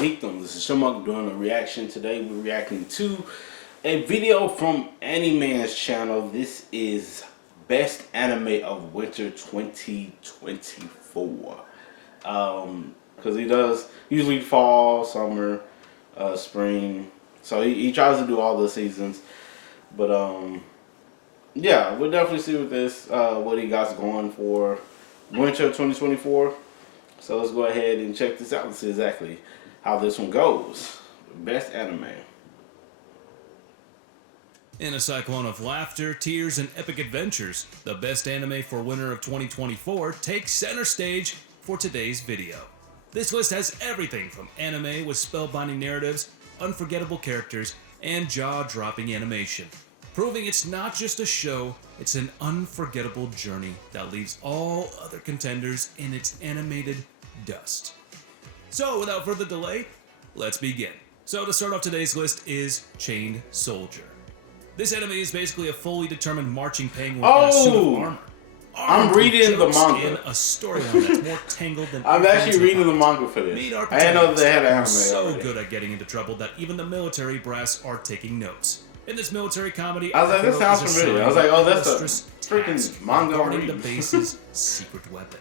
Alaikum. This is Chipmunk doing a reaction. Today we're reacting to a video from Anime's channel. This is Best Anime of Winter 2024. Because he does usually fall, summer, spring. So he tries to do all the seasons. But yeah, we'll definitely see with this what he got going for Winter 2024. So let's go ahead and check this out and see exactly how this one goes. Best anime. In a cyclone of laughter, tears, and epic adventures, the best anime for winter of 2024 takes center stage for today's video. This list has everything from anime with spellbinding narratives, unforgettable characters, and jaw-dropping animation, proving it's not just a show, it's an unforgettable journey that leaves all other contenders in its animated dust. So without further delay, let's begin. So to start off today's list is Chained Soldier. This anime is basically a fully determined marching penguin in a suit of armor. I'm reading the manga. And a storyline that's more tangled than I'm actually reading the manga for this. I didn't know they had an anime so already. good at getting into trouble that even the military brass are taking notes. In this military comedy, I was like, this sounds familiar. I was like, oh, that's a freaking manga I'm guarding the reading. base's secret weapon,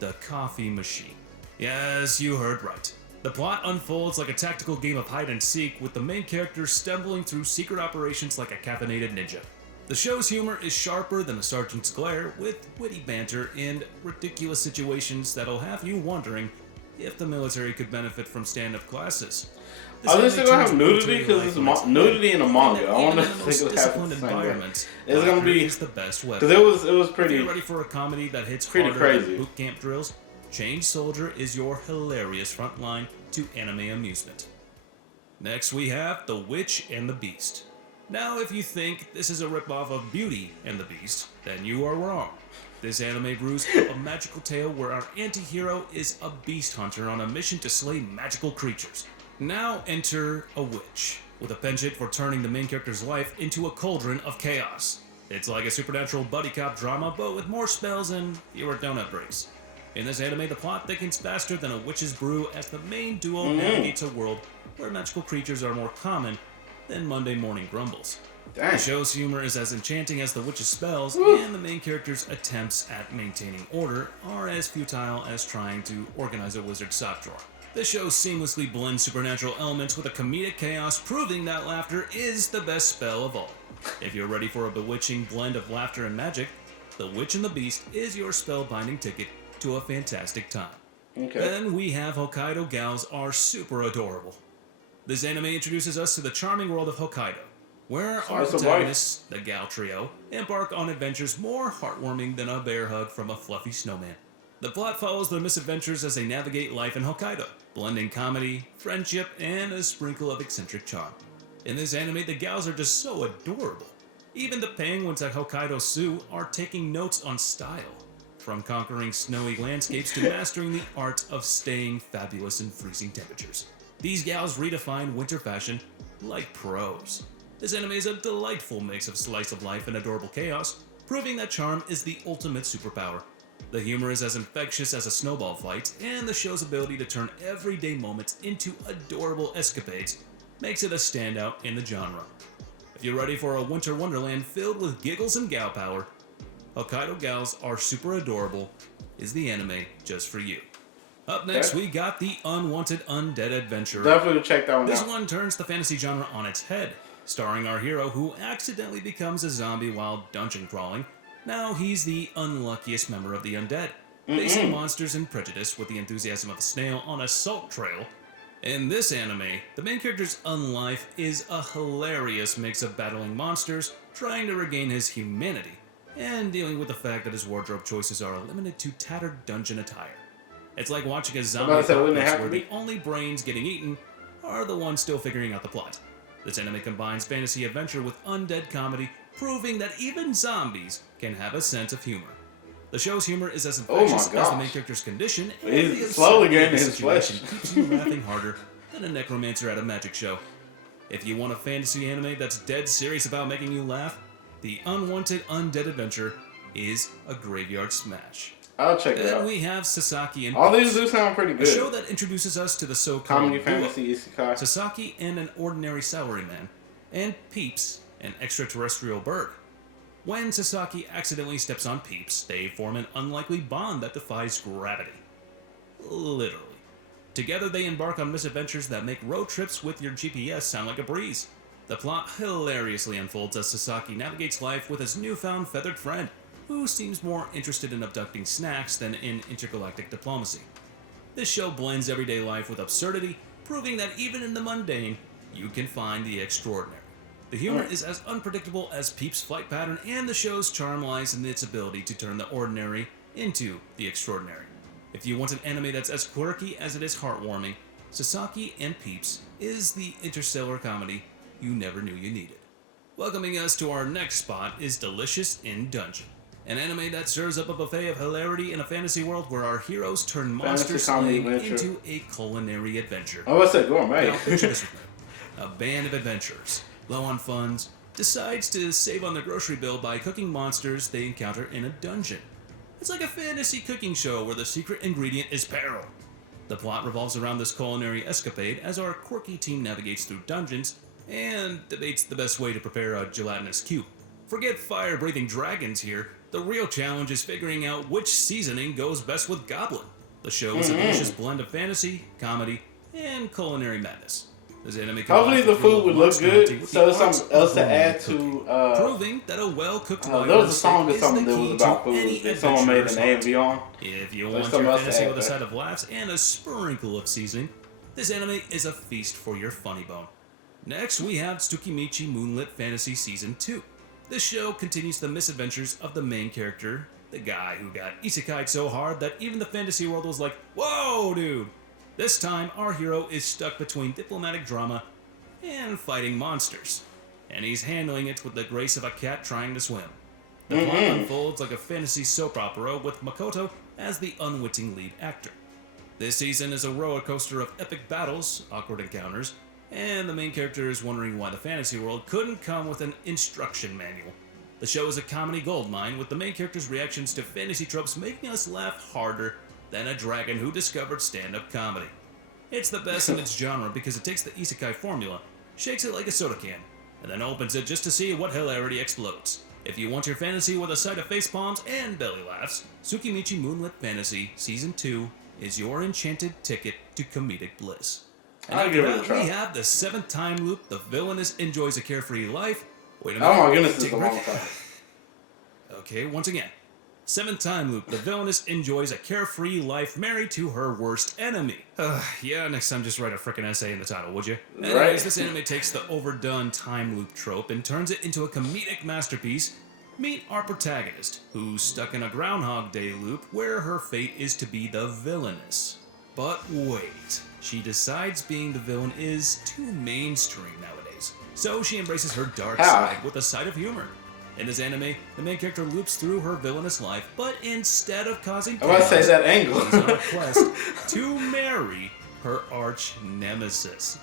the coffee machine. Yes, you heard right. The plot unfolds like a tactical game of hide and seek, with the main character stumbling through secret operations like a caffeinated ninja. The show's humor is sharper than the sergeant's glare, with witty banter and ridiculous situations that'll have you wondering if the military could benefit from stand-up classes. Are they still gonna have nudity? Because it's nudity in a manga. I want to think it'll happen the same way. It's gonna be the best weapon. Because it was pretty. If you're ready for a comedy that hits pretty harder crazy. than boot camp drills, Chained Soldier is your hilarious front line to anime amusement. Next we have The Witch and the Beast. Now if you think this is a ripoff of Beauty and the Beast, then you are wrong. This anime brews up a magical tale where our anti-hero is a beast hunter on a mission to slay magical creatures. Now enter a witch, with a penchant for turning the main character's life into a cauldron of chaos. It's like a supernatural buddy cop drama, but with more spells and fewer donut breaks. In this anime, the plot thickens faster than a witch's brew as the main duo navigates a world where magical creatures are more common than Monday morning grumbles. Dang. The show's humor is as enchanting as the witch's spells, and the main character's attempts at maintaining order are as futile as trying to organize a wizard's sock drawer. The show seamlessly blends supernatural elements with a comedic chaos, proving that laughter is the best spell of all. If you're ready for a bewitching blend of laughter and magic, The Witch and the Beast is your spellbinding ticket to a fantastic time. Okay. Then we have Hokkaido Gals Are Super Adorable. This anime introduces us to the charming world of Hokkaido, where our protagonists, the Gal Trio, embark on adventures more heartwarming than a bear hug from a fluffy snowman. The plot follows their misadventures as they navigate life in Hokkaido, blending comedy, friendship, and a sprinkle of eccentric charm. In this anime, the gals are just so adorable. Even the penguins at Hokkaido Zoo are taking notes on style, from conquering snowy landscapes to mastering the art of staying fabulous in freezing temperatures. These gals redefine winter fashion like pros. This anime is a delightful mix of slice of life and adorable chaos, proving that charm is the ultimate superpower. The humor is as infectious as a snowball fight, and the show's ability to turn everyday moments into adorable escapades makes it a standout in the genre. If you're ready for a winter wonderland filled with giggles and gal power, Hokkaido Gals Are Super Adorable is the anime just for you. Up next, we got The Unwanted Undead Adventurer. Definitely check that one out. This one turns the fantasy genre on its head, starring our hero who accidentally becomes a zombie while dungeon crawling. Now he's the unluckiest member of the undead, facing monsters and prejudice with the enthusiasm of a snail on a salt trail. In this anime, the main character's unlife is a hilarious mix of battling monsters, trying to regain his humanity, and dealing with the fact that his wardrobe choices are limited to tattered dungeon attire. It's like watching a zombie apocalypse where the only brains getting eaten are the ones still figuring out the plot. This anime combines fantasy adventure with undead comedy, proving that even zombies can have a sense of humor. The show's humor is as infectious as the main character's condition, and the slowly getting absurdity of the his flesh situation keeps you laughing harder than a necromancer at a magic show. If you want a fantasy anime that's dead serious about making you laugh, The Unwanted Undead Adventure is a graveyard smash. I'll check it Then out. we have Sasaki and All Peeps, these do sound pretty a good. show that introduces us to the so-called Comedy, duo, fantasy, isekai. Sasaki and an ordinary salaryman, and Peeps, an extraterrestrial bird. When Sasaki accidentally steps on Peeps, they form an unlikely bond that defies gravity. Literally. Together they embark on misadventures that make road trips with your GPS sound like a breeze. The plot hilariously unfolds as Sasaki navigates life with his newfound feathered friend, who seems more interested in abducting snacks than in intergalactic diplomacy. This show blends everyday life with absurdity, proving that even in the mundane, you can find the extraordinary. The humor is as unpredictable as Peep's flight pattern, and the show's charm lies in its ability to turn the ordinary into the extraordinary. If you want an anime that's as quirky as it is heartwarming, Sasaki and Peeps is the interstellar comedy you never knew you needed. Welcoming us to our next spot is Delicious in Dungeon, an anime that stirs up a buffet of hilarity in a fantasy world where our heroes turn monster slaying into a culinary adventure. Oh, what's that, gourmet? Now, picture this with me. A band of adventurers, low on funds, decides to save on their grocery bill by cooking monsters they encounter in a dungeon. It's like a fantasy cooking show where the secret ingredient is peril. The plot revolves around this culinary escapade as our quirky team navigates through dungeons and debates the best way to prepare a gelatinous cube. Forget fire-breathing dragons here. The real challenge is figuring out which seasoning goes best with Goblin. The show is a delicious blend of fantasy, comedy, and culinary madness. This anime hopefully the food would look good, so there's something else to add to. Proving that a well-cooked there was a song or something that was about food that someone made an AMV on. If you want your fantasy with a side of laughs and a sprinkle of seasoning, this anime is a feast for your funny bone. Next, we have Tsukimichi Moonlit Fantasy Season 2. This show continues the misadventures of the main character, the guy who got isekai'd so hard that even the fantasy world was like, whoa, dude! This time, our hero is stuck between diplomatic drama and fighting monsters, and he's handling it with the grace of a cat trying to swim. The plot unfolds like a fantasy soap opera with Makoto as the unwitting lead actor. This season is a roller coaster of epic battles, awkward encounters, and the main character is wondering why the fantasy world couldn't come with an instruction manual. The show is a comedy goldmine with the main character's reactions to fantasy tropes making us laugh harder than a dragon who discovered stand-up comedy. It's the best in its genre because it takes the isekai formula, shakes it like a soda can, and then opens it just to see what hilarity explodes. If you want your fantasy with a side of facepalms and belly laughs, Tsukimichi Moonlit Fantasy Season 2 is your enchanted ticket to comedic bliss. And after that, we have the seventh time loop, the villainess enjoys a carefree life. Wait a minute. Oh my goodness, this is a long time. Okay, once again. Seventh time loop, the villainess enjoys a carefree life married to her worst enemy. Yeah, next time just write a frickin' essay in the title, would you? Anyways, this anime takes the overdone time loop trope and turns it into a comedic masterpiece. Meet our protagonist, who's stuck in a Groundhog Day loop where her fate is to be the villainess. But wait, she decides being the villain is too mainstream nowadays. So she embraces her dark side with a side of humor. In this anime, the main character loops through her villainous life, but instead of causing chaos, say that angle. she's on a quest to marry her arch nemesis.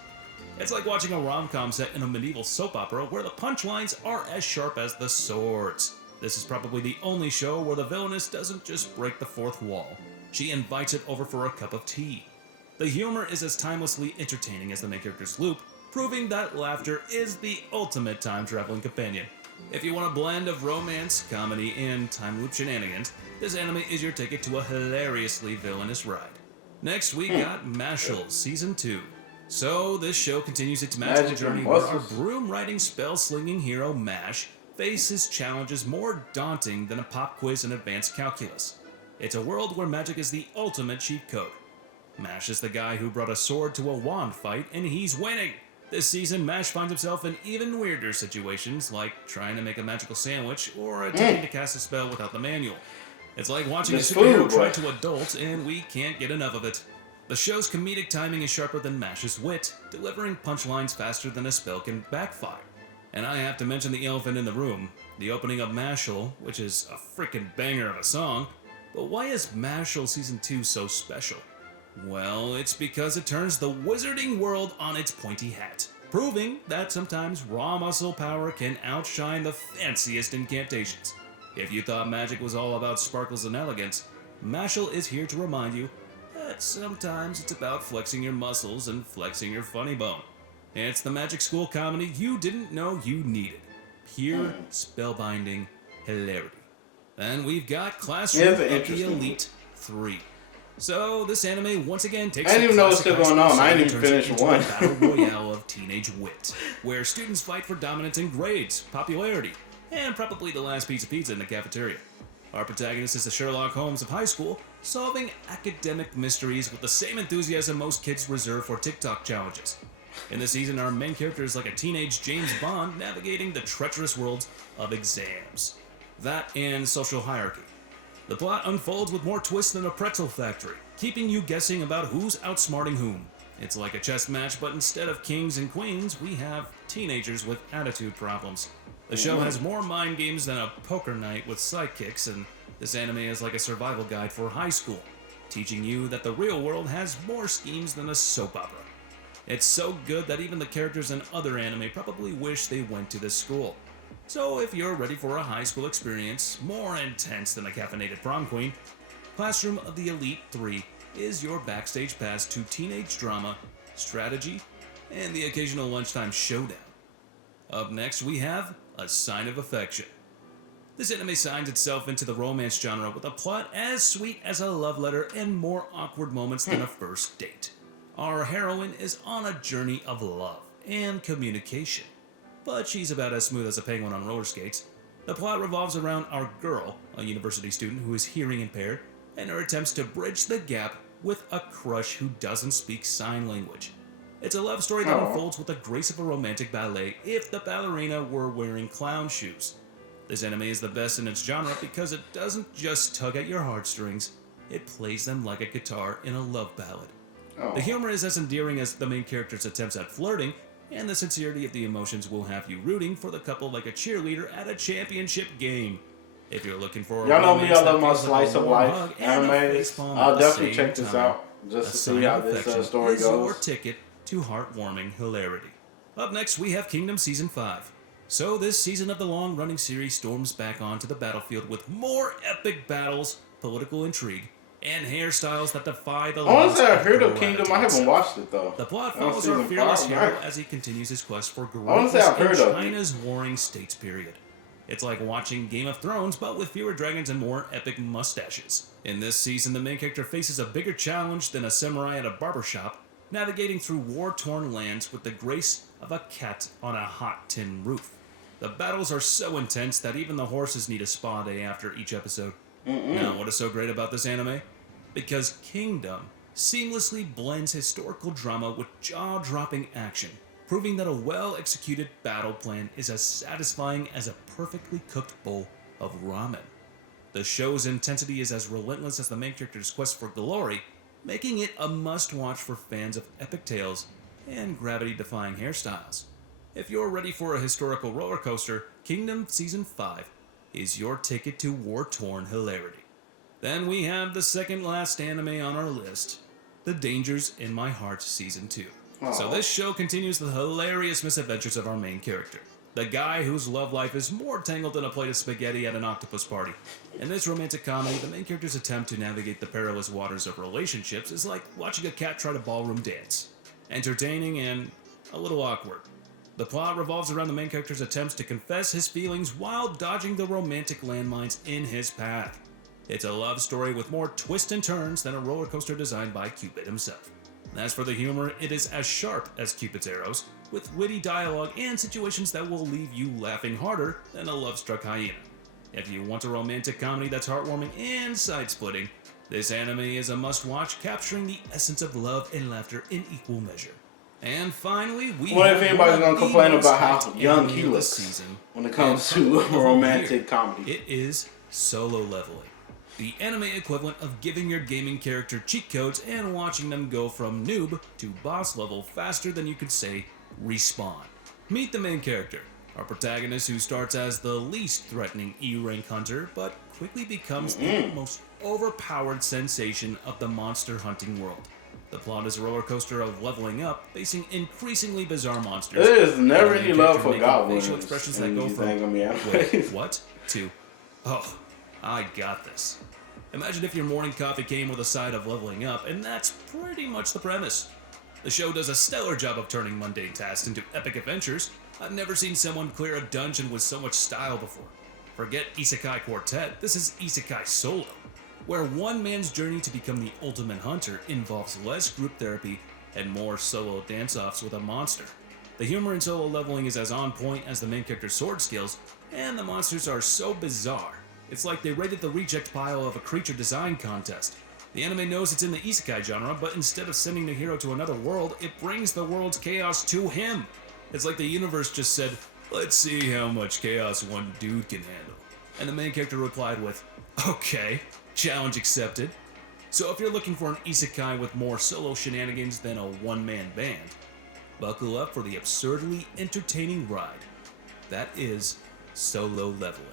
It's like watching a rom-com set in a medieval soap opera where the punchlines are as sharp as the swords. This is probably the only show where the villainess doesn't just break the fourth wall. She invites it over for a cup of tea. The humor is as timelessly entertaining as the main character's loop, proving that laughter is the ultimate time-traveling companion. If you want a blend of romance, comedy, and time loop shenanigans, this anime is your ticket to a hilariously villainous ride. Next, we got Mashle Season 2. So, this show continues its magical journey where our broom-riding, spell-slinging hero, Mash, faces challenges more daunting than a pop quiz in advanced calculus. It's a world where magic is the ultimate cheat code. Mash is the guy who brought a sword to a wand fight, and he's winning! This season, Mash finds himself in even weirder situations, like trying to make a magical sandwich or attempting to cast a spell without the manual. It's like watching a superhero try to adult, and we can't get enough of it. The show's comedic timing is sharper than Mash's wit, delivering punchlines faster than a spell can backfire. And I have to mention the elephant in the room, the opening of Mashle, which is a frickin' banger of a song. But why is Mashle Season 2 so special? Well, it's because it turns the wizarding world on its pointy hat, proving that sometimes raw muscle power can outshine the fanciest incantations. If you thought magic was all about sparkles and elegance, Mashle is here to remind you that sometimes it's about flexing your muscles and flexing your funny bone. It's the magic school comedy you didn't know you needed. Pure, spellbinding hilarity. Then we've got Classroom of the Elite 3. So this anime once again takes I didn't even know what's still going on. I didn't even finish one. A battle royale of teenage wit, where students fight for dominance in grades, popularity, and probably the last piece of pizza in the cafeteria. Our protagonist is the Sherlock Holmes of high school, solving academic mysteries with the same enthusiasm most kids reserve for TikTok challenges. In this season, our main character is like a teenage James Bond navigating the treacherous worlds of exams. That and social hierarchy. The plot unfolds with more twists than a pretzel factory, keeping you guessing about who's outsmarting whom. It's like a chess match, but instead of kings and queens, we have teenagers with attitude problems. The show has more mind games than a poker night with sidekicks, and this anime is like a survival guide for high school, teaching you that the real world has more schemes than a soap opera. It's so good that even the characters in other anime probably wish they went to this school. So if you're ready for a high school experience more intense than a caffeinated prom queen, Classroom of the Elite 3 is your backstage pass to teenage drama, strategy, and the occasional lunchtime showdown. Up next, we have A Sign of Affection. This anime signs itself into the romance genre with a plot as sweet as a love letter and more awkward moments than a first date. Our heroine is on a journey of love and communication, but she's about as smooth as a penguin on roller skates. The plot revolves around our girl, a university student who is hearing impaired, and her attempts to bridge the gap with a crush who doesn't speak sign language. It's a love story that unfolds with the grace of a romantic ballet if the ballerina were wearing clown shoes. This anime is the best in its genre because it doesn't just tug at your heartstrings, it plays them like a guitar in a love ballad. The humor is as endearing as the main character's attempts at flirting, and the sincerity of the emotions will have you rooting for the couple like a cheerleader at a championship game. If you're looking for a y'all know me, I love my like slice of life animes. I'll definitely check this out just to see how this story goes. Your ticket to heartwarming hilarity. Up next, we have Kingdom Season 5. So this season of the long-running series storms back onto the battlefield with more epic battles, political intrigue, and hairstyles that defy the laws. I want to say I've heard of Kingdom. I haven't watched it though. The plot follows our fearless hero as he continues his quest for greatness in China's warring states period. It's like watching Game of Thrones, but with fewer dragons and more epic mustaches. In this season, the main character faces a bigger challenge than a samurai at a barbershop, navigating through war-torn lands with the grace of a cat on a hot tin roof. The battles are so intense that even the horses need a spa day after each episode. Now, what is so great about this anime? Because Kingdom seamlessly blends historical drama with jaw-dropping action, proving that a well-executed battle plan is as satisfying as a perfectly cooked bowl of ramen. The show's intensity is as relentless as the main character's quest for glory, making it a must-watch for fans of epic tales and gravity-defying hairstyles. If you're ready for a historical roller coaster, Kingdom Season 5 is your ticket to war-torn hilarity. Then we have the second last anime on our list, The Dangers in My Heart Season 2. So this show continues the hilarious misadventures of our main character, the guy whose love life is more tangled than a plate of spaghetti at an octopus party. In this romantic comedy, the main character's attempt to navigate the perilous waters of relationships is like watching a cat try to ballroom dance. Entertaining and a little awkward. The plot revolves around the main character's attempts to confess his feelings while dodging the romantic landmines in his path. It's a love story with more twists and turns than a roller coaster designed by Cupid himself. As for the humor, it is as sharp as Cupid's arrows, with witty dialogue and situations that will leave you laughing harder than a love-struck hyena. If you want a romantic comedy that's heartwarming and side-splitting, this anime is a must-watch, capturing the essence of love and laughter in equal measure. And finally, we what if anybody's gonna complain about how young he looks when it comes to romantic comedy? It is Solo Leveling, the anime equivalent of giving your gaming character cheat codes and watching them go from noob to boss level faster than you could say respawn. Meet the main character, our protagonist who starts as the least threatening E-rank hunter, but quickly becomes the most overpowered sensation of the monster hunting world. The plot is a roller coaster of leveling up, facing increasingly bizarre monsters. There is never any love for goblins. Facial expressions that go from wait, what to, oh, I got this. Imagine if your morning coffee came with a side of leveling up, and that's pretty much the premise. The show does a stellar job of turning mundane tasks into epic adventures. I've never seen someone clear a dungeon with so much style before. Forget Isekai Quartet, this is Isekai Solo, where one man's journey to become the ultimate hunter involves less group therapy and more solo dance-offs with a monster. The humor in solo leveling is as on point as the main character's sword skills, and the monsters are so bizarre. It's like they raided the reject pile of a creature design contest. The anime knows it's in the isekai genre, but instead of sending the hero to another world, it brings the world's chaos to him. It's like the universe just said, let's see how much chaos one dude can handle. And the main character replied with, okay, challenge accepted. So if you're looking for an isekai with more solo shenanigans than a one-man band, buckle up for the absurdly entertaining ride. That is Solo Leveling.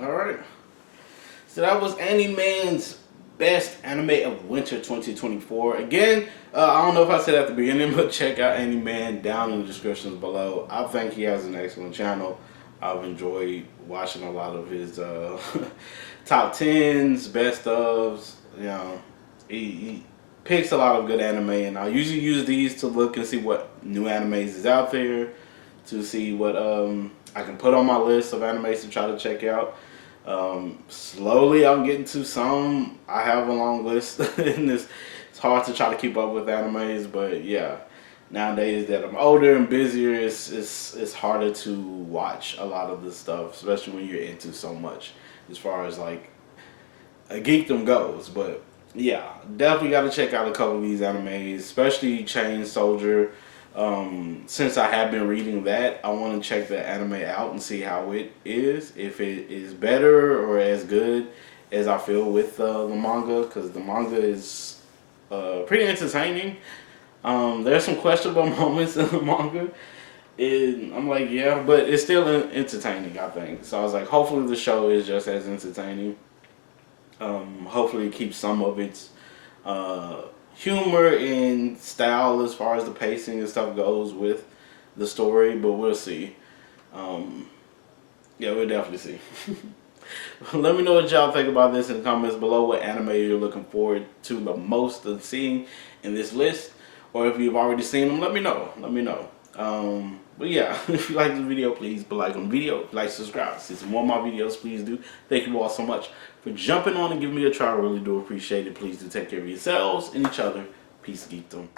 Alright. So that was Animan's Best Anime of Winter 2024. Again, I don't know if I said at the beginning, but check out Animan down in the descriptions below. I think he has an excellent channel. I've enjoyed watching a lot of his top 10s, best ofs. You know, he picks a lot of good anime, and I usually use these to look and see what new animes is out there, to see what I can put on my list of animes to try to check out. Slowly I'm getting to some. I have a long list and it's hard to try to keep up with animes, but yeah, nowadays that I'm older and busier, it's harder to watch a lot of this stuff, especially when you're into so much as far as like a geekdom goes. But yeah, definitely got to check out a couple of these animes, especially Chain Soldier. Since I have been reading that, I want to check the anime out and see how it is, if it is better or as good as I feel with the manga, because the manga is pretty entertaining. There's some questionable moments in the manga, and I'm like, yeah, but it's still entertaining, I think. So I was like, hopefully the show is just as entertaining. Hopefully it keeps some of its humor and style as far as the pacing and stuff goes with the story, but we'll see. Yeah, we'll definitely see. Let me know what y'all think about this in the comments below. What anime you're looking forward to the most of seeing in this list, or if you've already seen them, let me know. Let me know. But yeah, if you like this video, please put a like on the video, like, subscribe. See some more of my videos, please do. Thank you all so much for jumping on and giving me a try. I really do appreciate it. Please do take care of yourselves and each other. Peace, geekdom.